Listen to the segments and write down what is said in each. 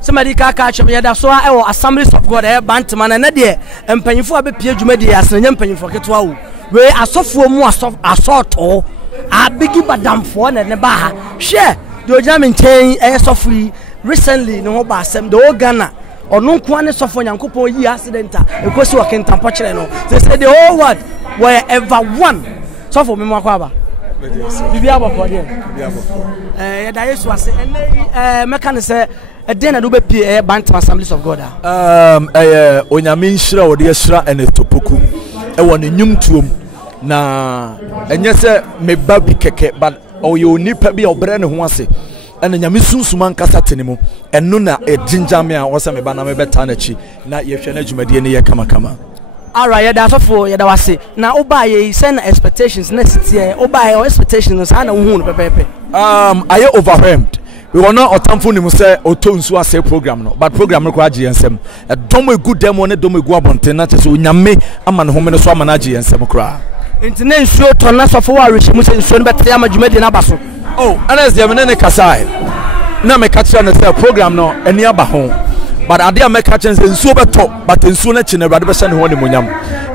somebody ka catch me da so a Assemblies of God Bantman na de empanyifo abepie dwumadi asanya empanyifo ketwa wo we asofo mu asɔto abigi badamfo na ne ba ha hwe de ogya me nchen sofo recently no ho ba asem de Ghana ono nko ane sofo nyankopon yi accident ekosi wo kentampo kire no they say the whole world were ever one sofo me makwa ba bibia boko de ya da Yesu ase ene meka ne se den na do be pie Bantam Assemblies of God onyame nhira wo de nhira ernest opoku wo ne nyumtuom na enye se me ba bi keke but oyo nipa bi obre ne ho ase ena nyame sunsuma nkasa tenemu eno na ejinjame a wo se me ba na me beta na chi na ye hwe na dwumadie ne ye kama alright ya da sofo ya da wase na oba ye send expectations next year oba your expectations na wo hu no pepepe I overwhelmed. We were not otamfo ni mu say otonsu ase program no but program no ko age yensem e dom egu demo ne dom egu abonten na chese onyame ama ne home ne so ama na age yensem kra intine nsuo to na sofo wa rechi mu se nsuo no betre ama dwumadi na baso ernest ye me ne kasai na me catch na say program no eni aba ho but ade am catch na nsuo beto but nsuo na chi na rade be se ne ho ne monyam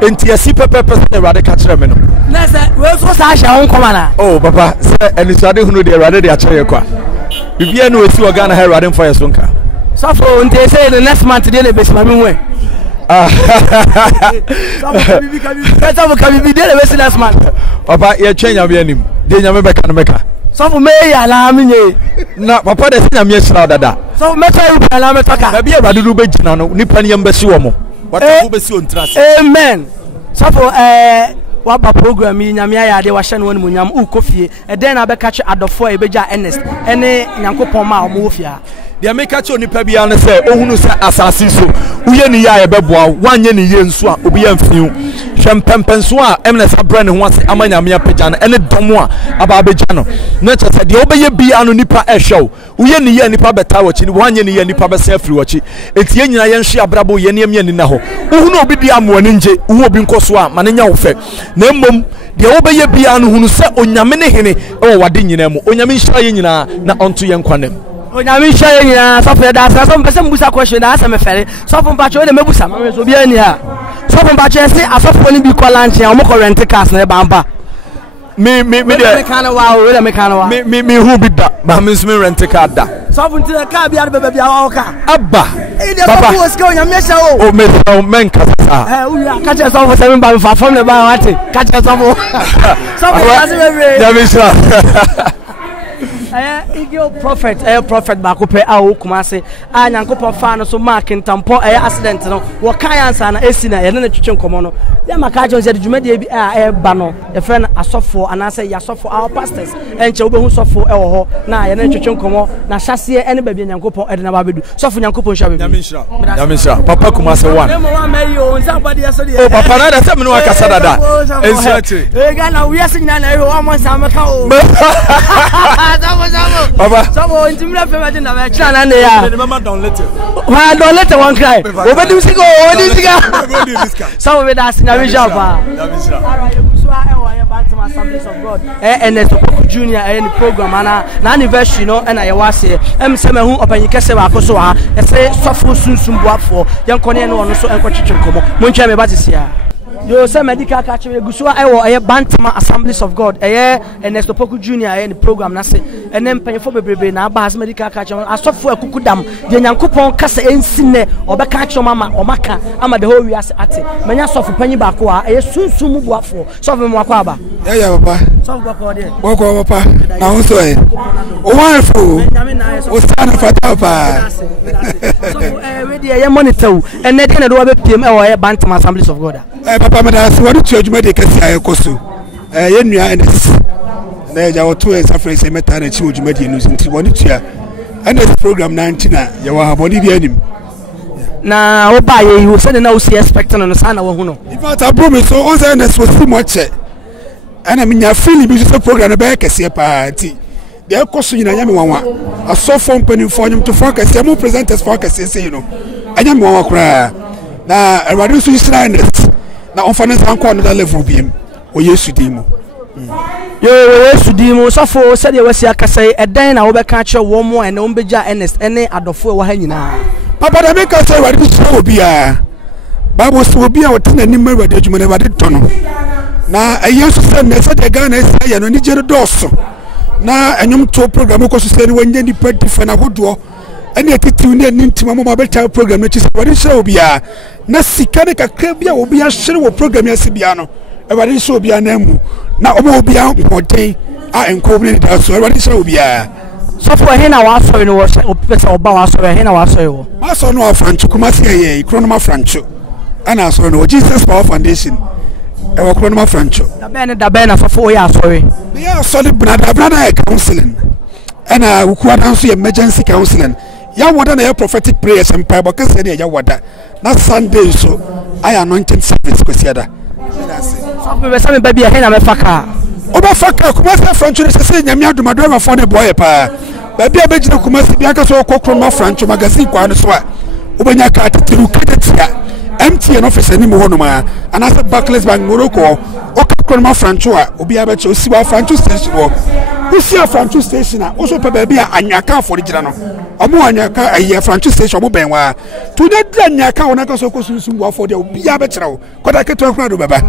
enti asi pepepe se rade catch me no na say we so sa sha ho nkoma na papa say eni so ade hunu de rade de a kire kwa bibia no esi Ghana ha rade for yesonka so for nte say the next month dey le besima me we so can be dey le besi last month papa ye twenya me anim de nyame beka no meka so for me ya la menye na papa de nyame yesra dada so me tell you la me toka ba bia rade du be gina no nipa ne yambesi wo mo wata be si ontrase amen so for waba program yi nyame ayade wa hye no wonu nyam ukofie den na be catch adofo ebeja ernest ene nyankopon ma omo ofia de me catch onipa bia ne se ohunu se asase so uye ni ya ebeboa wanye ni ye nso a obi amfiu hwempempenso a emnesa brand ho ase amanyame apagya no ene domo a aba abegya no na chese de obeye bia no nipa ehwew uye ni ye nipa beta wachi ni wanye ni ye nipa besa afiri wachi etie nyina ye nhwe abrabo ye ne emi ani na ho ohunu obi dia amoane nje uhu obi nkoso a mane nya wo fe na mmom de obeye bia no hunu se onyame ne hene e wade nyina mu onyame nhira ye nyina na onto ye nkwanem onyame nhira ye nyina sofo da asa so mpese mbusa question da asa mefere sofo mpacho de mebusa ma so bia ni ha sofo mpacho se asofo ni bi ko lunch ya omo ko rent cars na ba mba me de mekana wa we de mekana wa me hu bi da ba me so me rent car da sofo ntira car bia de bia wa ka abba baba ko ska onyame hya o me so men kasa uya ka che sofo se me ba fa fam le ba wate ka che sofo sofo ya se be ya me sha igio prophet ba ko pe a o Kumasi a nyankopon fa no so mark ntampo accident no wo kan ansa na esi na ye na twetwe nkomo no ya maka jo se dwumade bi a ba no e fe na asofo anase ya asofo our pastors enche obehu sofo wo ho na ye na twetwe nkomo na hyase ene ba bi nyankopon e de na ba bedu sofo nyankopon hwa be ya me shira papa Kumasi one me wa me yo nsa body ya so de papa na da se me no akasa dada ensiati Ghana we ase nyina na e wo mo nsa meka o Baba. Someone intimidate me na me kira na ne ya. The mama don't let you. Why don't let one cry? Obedi music Some of that na we shop. Alright, so I Bantam Assemblies of God. Ernest Opoku Junior any program na anniversary no na ye wase. Se me hu opanyi kese ba koso ha. E se sofo sunsun boafo. Yen kone no no so enko twetwe nkomo. Montwa me batisia. Yo say medical catch we gusua Bantam Assemblies of God Ernest Opoku Junior any program na se enem panyefo bebrebe na aba has medical catch asofo akukudam de nyankopon kasa ensine obeka catch mama omaka ama the whole we as ate manya sofo panyi ba ko a sunsun mu boafo sofo mu akwa aba ya papa sofo bako de bako papa na unso o wonderful o stand for papa sofo we dey monitor and dey na do be pm Bantam Assemblies of God papa madasi wadi chujuma de kasi ayekoso ye nua ernest na ja woto safre se meta na chi ojuma de news nti woni tua ernest program na ntina ye wa haboni bi anim na wo ba ye wo se na wo see expecting no sana wo hu no in fact I promise so on ernest was too much ana minya feeling bi so program na ba kase pa ti de ekoso nyina nyame wanwa asofo mpani fo nyum to focus mo presenters focus say you know anyame wanwa kura na erwadu so Israel na on finance anko another level biem o Yesu dimo Yo sudi mo sofo said you wasi akasai edan na wo be ka kire wo mo ene wo beja ernest ene adofo e wo ha nyina papa da make say wadi so obi a Bible so obi a wotena ni mari wadi adwuma na wadi tono na ayesu se na se de Ghana sai ya no ni jere doso na enyum to program ko so se ni wanya ni party fa na hodo ene atitu ni nintima mo ma beta program no chi se wadi so obi a na sika ne kakra bia obi a hwere wo program ya se bia no e wadi so obi a na mu na omo obi a hoden a enko bi da so e wadi so obi a so for he na wa so no wo pesa oba wa so he na wa so wo ma so no Francho Kumasi ye Kronoma Francho ana so no Jesus Power Foundation e wo Kronoma Francho da be na so for ya sorry ya solid brother counseling ana ukuwa dan so emergency counseling ya wada na prophetic prayers and bible kase na ya wada na Sunday so I anointing service kwesiada so be say me ba bia he na me faka oba faka Kumasi Francho se nyame adomado ma fo ne boy pa ba bia be gina Kumasi bia ka so Kronoma Francho magazine kwa no so a obanya ka tetiru ketetia MTN office ni mo hono ma anase Barclays Bank Morocco o ka Kronoma Francho a obi abeche osiwa Francho station wo usia Francho station a o so pe ba bia anyaka afori gina no omo anyaka aye Francho station mo ben wa to ne dra anyaka wona ka so ko sunsun bo afori obi abeche wo koda keto akura do baba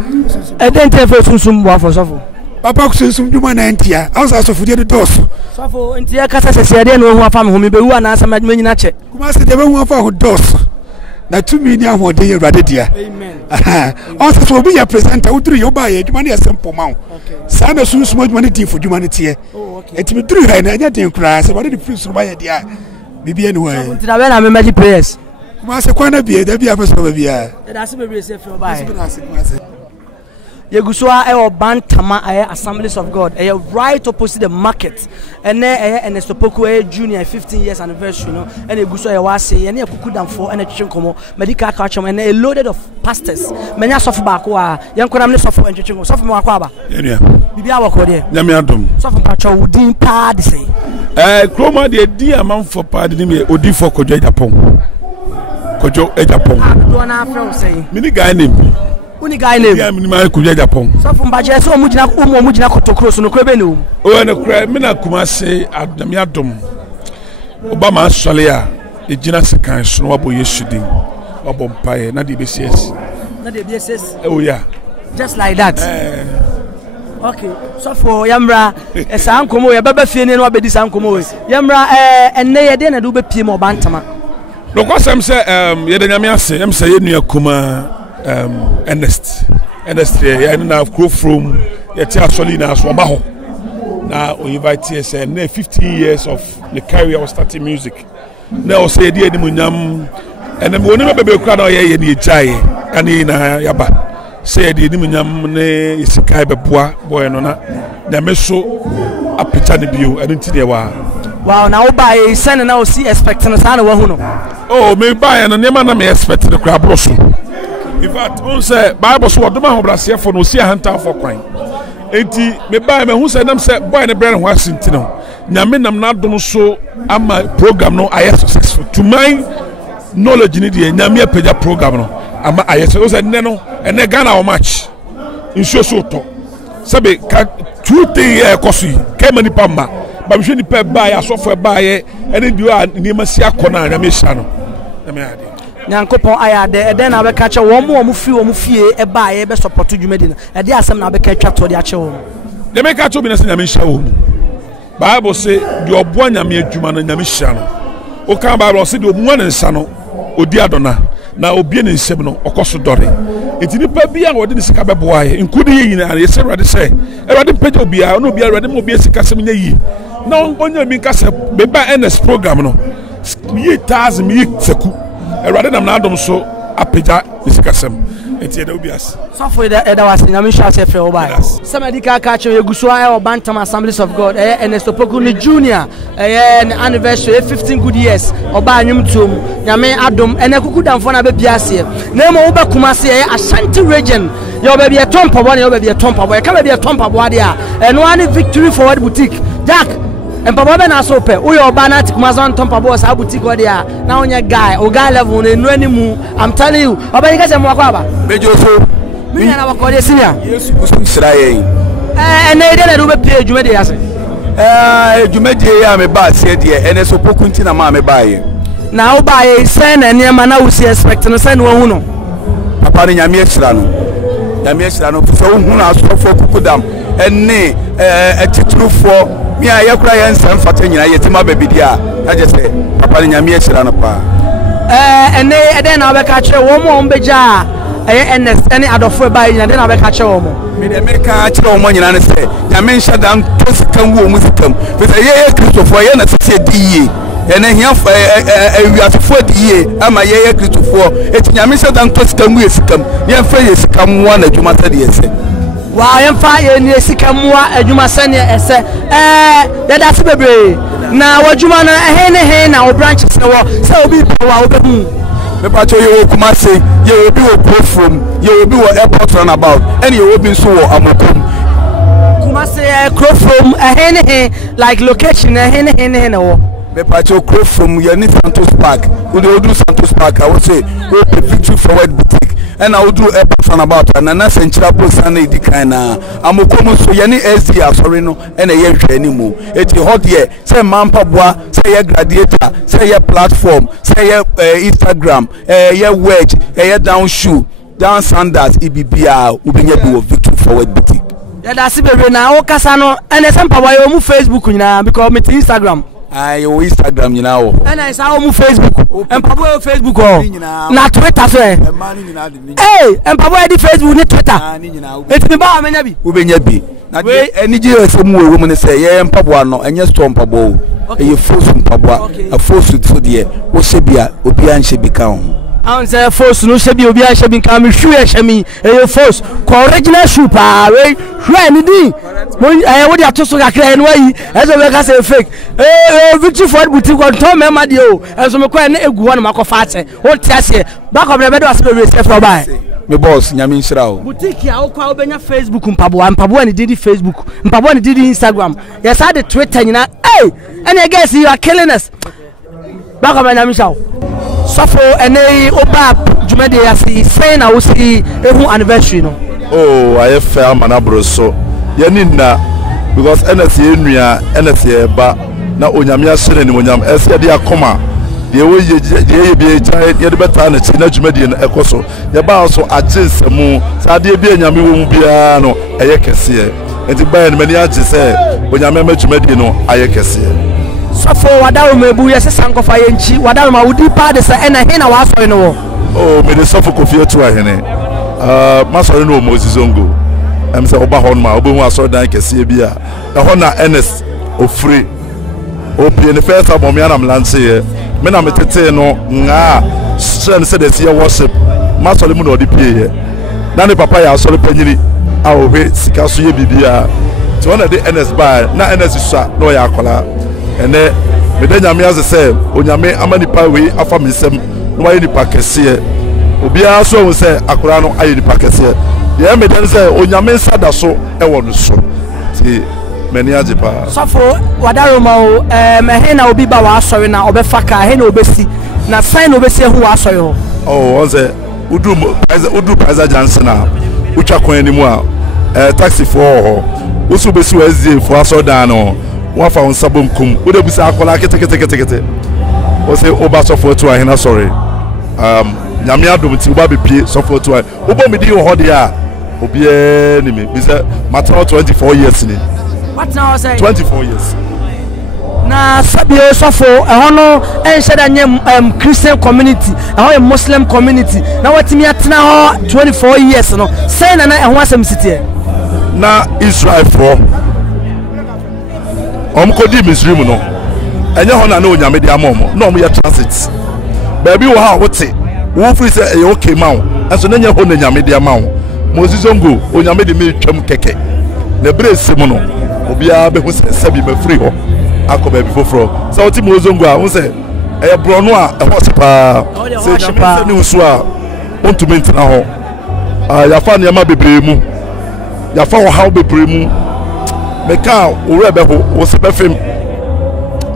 edente fe sunsun bo afo sofo papa ko sunsun duma na ntia awsa so fudie do doso sofo ntia kasa sese de no hu afa me hu me be wu ana asa me nyina che Kumasi de be hu afa ho doso na 2 million ho de Urade dia amen also so be your presenter uduru yo ba ye dwuma na simple ma sa na sunsun dwuma ne tifo dwuma ne tie etimi duru ha na anya den kura se body the prince ba ye dia bibia ne ho ntina be na me medi prayers Kumasi kwana bie da bia fa so ba bia da se be be se fe ba Yegusua Bantama Assemblies of God right opposite the market and ernest opoku junior 15 years anniversary no and Yegusua was say and kuku for and chinkomo medical culture and a loaded of pastors many soft back wa yankora me soft and chinkomo soft mo akwa ba bibia wa ko de nyame adom soft pacho wudin pa de say kroma de di amanfo pa de me odi for kojo Japan kojo Japan do na afro say mini guy name Uni guy name. Yeah, minimum kuja Japan. So from Baje so mujina mujina kotokro so no krebe no. O na kra me na Kumasi adami adom. Obama asole a e gina sekan so no abo yesudin. Obo mpae na de BCS. Na de BCS. Oh yeah. Just like that. Okay. So for Yamra esa ankomo ye baba fie ne no abedi sa ankomo we. Yamra enne ye de na do be pie mo bantama. No kwasem se ye de nyame ase, em se ye nua kuma ernest ya na grow from yeti asoli na so ba ho na o invite us na 15 years of the career of starting music na o say dey animunyam ene me woni me bebe kura na ye ne ejai ani na yaba say dey animunyam ne isikai beboa boy no na me so apita ne bio ene ti dey wa wow na o buy send na o see expecting na wa hu no oh me buy no nema na me expect the crowd broso. In fact, on say Bible so do ma ho brase for no see hanta for kwan. Enti me buy me hu say nam say boy ne brand ho asinti no. Nyame nam na do so ama program no aye successful. To my knowledge ni de nyame apagya program no ama aye so say ne no ene Ghana how much. Nsuo so to. Sabe ka 2 thing e koso yi. Ke mani pa ma. Ba mhwe ni pa buy asofo buy ene bi a ni ma si akona nyame hia no. Nyame ade. Nyankopon aya de eden na be ka che wo mo fie e ba ye be support dwumedi na de asem na be ka twa to de a che wo de me ka to bi na se nyame hia wo Bible say de obo nyame adwuma no nyame hia no o kan Bible say de omu ne nsa no odi adona na obie ne nsem no okoso dore enti nipa bia wo de ne sika beboa ye nkudi ye yina ye se Awurade se Awurade peja obia no obia Awurade mo obia sika sem nya yi na onya mi ka se be ba ernest program no yi taz mi seku Awurade nam na adom so apagya isikasem enti eda obias so for eda was nyame hwa se fe obai somebody ka che Yegusua Bantam Assemblies of God ernest opoku ni junior anniversary 15 good years oba anwum tom nyame adom ene kuku damfo na be biase na mo oba Kumasi Ashanti region yo be be tompa bo na yo be be tompa bo e ka be be tompa bo ade a eno ani victory forward boutique Jack Empapa be na so pe wo yo ba na Kumasi tompa bo sa boutique ode a na onye guy o guy level na enu animu I'm telling you oba yi ka se mo akwa ba bejo so mi na wakode senior Yesu kusu Israel And they didn't do pay you. Jumedi ya me ba se de ernest opoku ntina ma me ba ye na wo ba ye sen na ne ma na wo si expect no sen wo hu no papa ni nyame extra no so hu na asofo kukudam enne etitrufo mi a yakura ye nsem fata nyina ye tima babidi a aje se papa ni nyame extra no pa ene eden na obeka kire wo mo ombeja ernest ene adofo ba nyina den na obeka kire wo mo me de me ka kire wo mo nyina ne se nyame nhya dan to sikan wo mu sikam be se ye kristofo ye na se di ene hiafo wiatofo di ama ye kristofo etinyame nhya dan to sikan wo sikam ye mfa ye sikam wo na dwuma ta de ese wa ye mfa ye ni sikam wo adwuma sane ese ye da se bebre na wadwuma na he na wo branches no se obi power obehu me pacho ye wo Kumasi ye obi wo Krofrom ye obi wo airport runabout ene ye obi nso wo Amokom Kumasi Krofrom he like location he wo me pacho Krofrom ye ni Santos Park we do Santos Park I would say we be Victory Forward Boutique and I would do airport runabout and na central post na edi kan na Amokom so ye ni SD asori no ene ye hwe ni mu eti hot ye say mampa boa say ye gladiator say ye platform say ye Instagram ye wedge ye down shoe down sandals ibibia ubinya bi wo Victory Forward Boutique ya da se bebre na wo kasa no ene se mpaboa ye mu Facebook nyina because me Instagram ayo Instagram nyina wo ene sa wo mu Facebook mpaboa yo Facebook o na Twitter so mpaboa di Facebook ni Twitter eti me ba amenya bi ubenya bi na de enije esemu wo mu ne se ye mpaboa no enye store mpaboa o eye fosu mpaboa a fosu so de wo se bia obi anhye bi kan ho an say force no shebi obi a shebi kan me hwe shemi e force ko original shoe pa we hwe ni din mo wo dia to so kakra en wayi e so we ka say fake Victory Forward Boutique ko to me ma de o e so me ko na egu ho na makofa ache wo ti ase back of the bed was be receive for buy me boss nyame nhira o boutique ya wo kwa obenya Facebook mpaboa ni didi Facebook mpaboa ni didi Instagram yes I the Twitter nyina and guys you are killing us back of nyame nhira Safo ene obap jumede ya si say na wo si ehu anniversary no I feel manabro so ye ninna because ernest ye nua ernest ye ba na onyame asere ni onyam ese de akoma de wo ye bi ye de beta na chi na jumede no ekoso ye ba so agyensemu sa de bi anyame wo mu bia no eye kese enti ba ne mani agye se onyame ma jumede no aye kese Safo wadawo mebu yese sankofa yenchi wadawo ma wudi pa de sa ena he na waso no me de safo kofi etu ahene masori no mozizongo say oba hon ma obo hu asori dan kese bia e hon na ernest ofre obi ne first album ya na mlance ye me na metete no nga strength say the year worship masori mu no odi pie ye na ne papa ya asori panyiri a ohwe sika so ye bibia ti wona de ernest ba na ernest sua no ya akola ene me de nyame ase se onyame amanipa we afa misem no wa nipa kese obi a so wo se akora no ayi nipa kese de me de se onyame sada so e wo no so ti meni ajipa Safo wadaro ma o he na obi ba wa asori na obefa ka he na obesi na sign obesi hu wa asori ho on se udu price Johnson utwa kwan ni mu a taxi for ho usu besi wa zie for asodan no wa fa onsabom kum wo de bisa akola kete o se oba sofo to ahina sorry nyame adom ti oba bepie sofo to obo me di ho de a obi ni me bisa matter 24 years ni what now say 24 years na sabio sofo hono ensheda nye Christian community ahoy Muslim community na watimi atena ho 24 years no say na ho asem sitie na Israel for omkodi misrim no enye ho na onyame de amomo na omo ye transit baby wo ha wote wo free say e okay mawo enso na nya ho na nyame de amawo mozizongo onyame de me twam keke na brese mu no obia be hu se sabi me free ho akọ baby foforo so oti mozizongo a hu se e bro no a e ho sepa se nyame se ni usu a ontumenti na ho ya fa ne ma bebre mu ya fa wo ha bebre mu meka ore be ho wo se be fem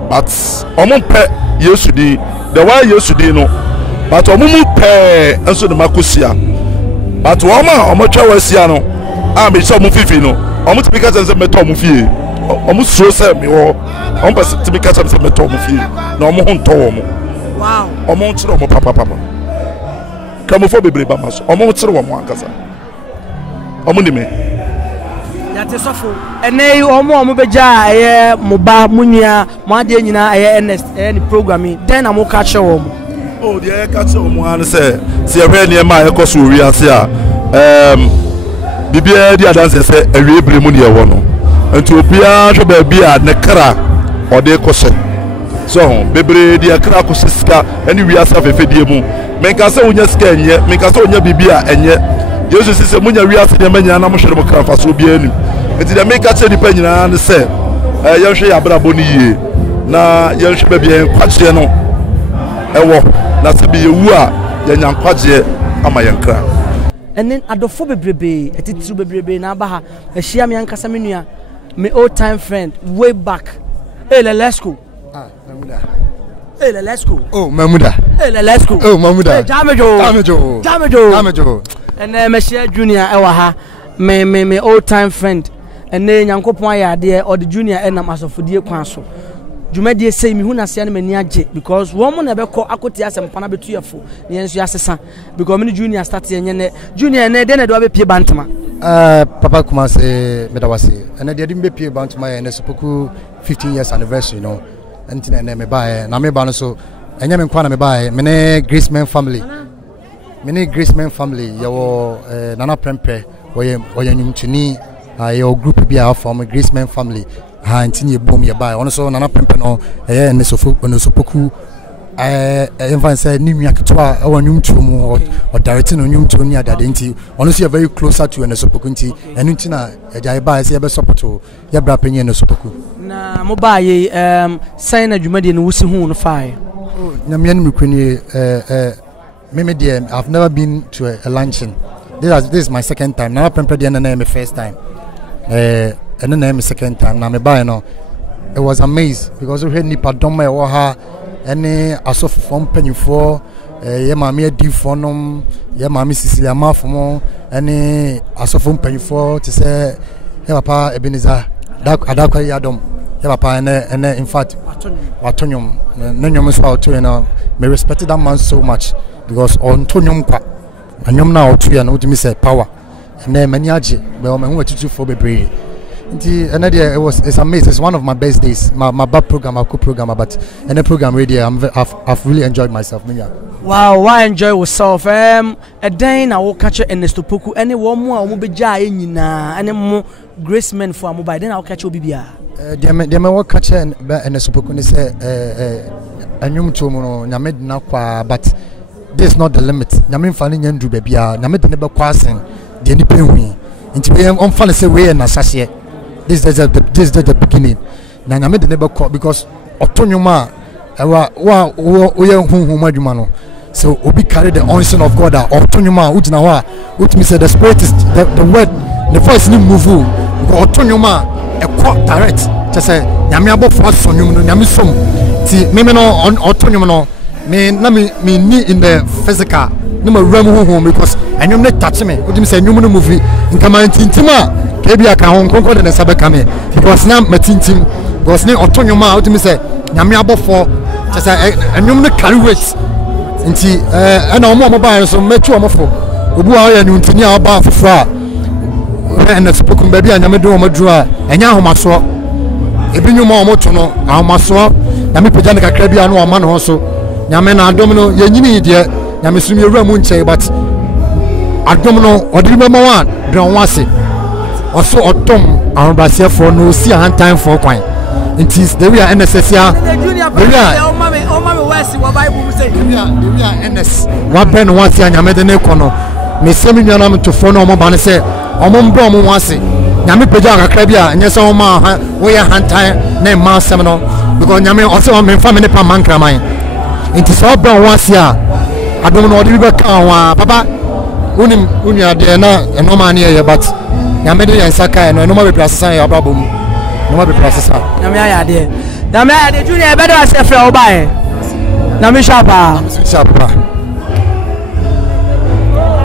but omumpe Yesu di the way Yesu di no but omumpe enso de makosia but wo ma omotwa wasia no a me so omufifi no omo to because say meto omo fie omo suro say me wo omo person to because say meto omo fie na omo ho nto omo wow omo ntire omo papa kramofo bebre ba maso omo ntire omo ankasa omo ni me ya te sofo ene omo beja aye moba munua mo ade nyina aye ernest ni programming then am catch omo oh the catch omo an say se ehwe ne ma e koso wi ase a bibia di adanse se ewie bre mu ne ye wo no enti obia hwe ba bia ne kra ode kose so bebre di akra kose sika eni wi ase afefedie mu menka se onya sika enye menka se onya bibia enye Jesus se munya wi ase de manya na mo hwere mo kra faso bia enu enti de menka che nipa nyina ne se ye hwe ya brabo ni yie na ye hwe ba bia kwache no ewo na se bi yewu a ye nyankwaje ama ye nkra enen adofo bebrebe etitiru bebrebe na abaha ehia me ankasa menua me old time friend way back let's go Mamuda. Let's go. Oh, Mamuda. Let's go. Oh, Mamuda. Jamejo. And me share junior ewa me old time friend. And then Yankopon ya there or the junior enam asofodie kwan so. Dwumade say me hu na se na mani age because one mo na be ko akoti asem pana betu yefo ne enso asesa because me junior start yenye ne junior ne de na do be pie bantama. Papa Kumasi medawasi. And they didn't be pie bantama and Opoku 15 years anniversary, you know. And me buy na me ba so enya me kwa na me buy me ne Graceman family yo nana prempe oye nyumtuni yo group bia form Graceman family ha ntini ebom ye buy ono so nana prempe no ernest opoku even say ni nua ketwa awa nyumtu mu o direct no nyumtu ni adade nti ono so very closer to ernest opoku nti enu nti na eja buy say be support ye bra penye ernest opoku na mobile sign adwumade no wusi hu no fire na me no mekweni me there I've never been to a luncheon. This is my second time. Now pempe there na my first time. And then my second time. Now me buy no. It was amazing because we had nipa doma e wo ha ene asofu fom panyifo ye maami adi fonom ye maami Cecilia mafomo ene asofu panyifo te se ye papa Ebenezer adakwa yadom ye papa ene in fact watonyom nenyom so auto na me respect that man so much because on tonyom kwa anyom na auto ya na udimi say power ene mani age be o me hu atutu for bebre nti ene there it's amazing. It's one of my best days, my bad program, my co-program, but any program radio I've really enjoyed myself. Wow, why enjoy yourself? A day na wo catch ernest opoku any one more mo beja nyina any mo Graceman for mobile then I'll catch obibia dem wo catch ernest opoku ni say anyum to mo no nyame na kwa but this is not the limit. Nyame mfa ni nyandu bebia nyame de ne be kwasen de ni penhui nti we on fa say we na sase. This is the beginning. Na nyame de ne be kwa because otonyuma wa ye hunhum adwuma no. So obi carry the unction of God or otonyuma ujina ho which means the spirit is the word the voice ni move because otonyuma e kwa direct just say nyame abofo asonyum no nyame som ti me no otonyum no me na me ni in the physical no ma ram hunhum because anyum ne touch me which means anyum no move nkama tintima kebi aka hon konko de sabe kame because na matintim because ne otonyuma which means nyame abofo just say anyum ne carry weight nti ana omo ba so metu omo fo obu a ya ntini a ba fofo a ernest opoku ba bia nyame do omo duru a enya ahomaso ebinyuma omo to no ahomaso nyame pejja ne kakra bia no omo no so nyame na adom no yenyini de nyame sumi ewura mu nche but adom no odiri mema wa don wase oso otom ahobase for no si ahantan for kwan nti the we are nnsia we are ns wa ben wase anyame de ne kono me semi nwana m to fo no mo ba ne se omo mbro mo wase nyame pejja kakra bia enye se omo ha we ahantan na ma sem no because nyame oso o me fa me ne pa mankraman nti so bra wase a adom no odiri be kan wa papa uni ade na eno ma ne ye but nyame de yan saka no be prasesa ya babom no be prasesa nyame ayade junior bedo asefre obae na me shapa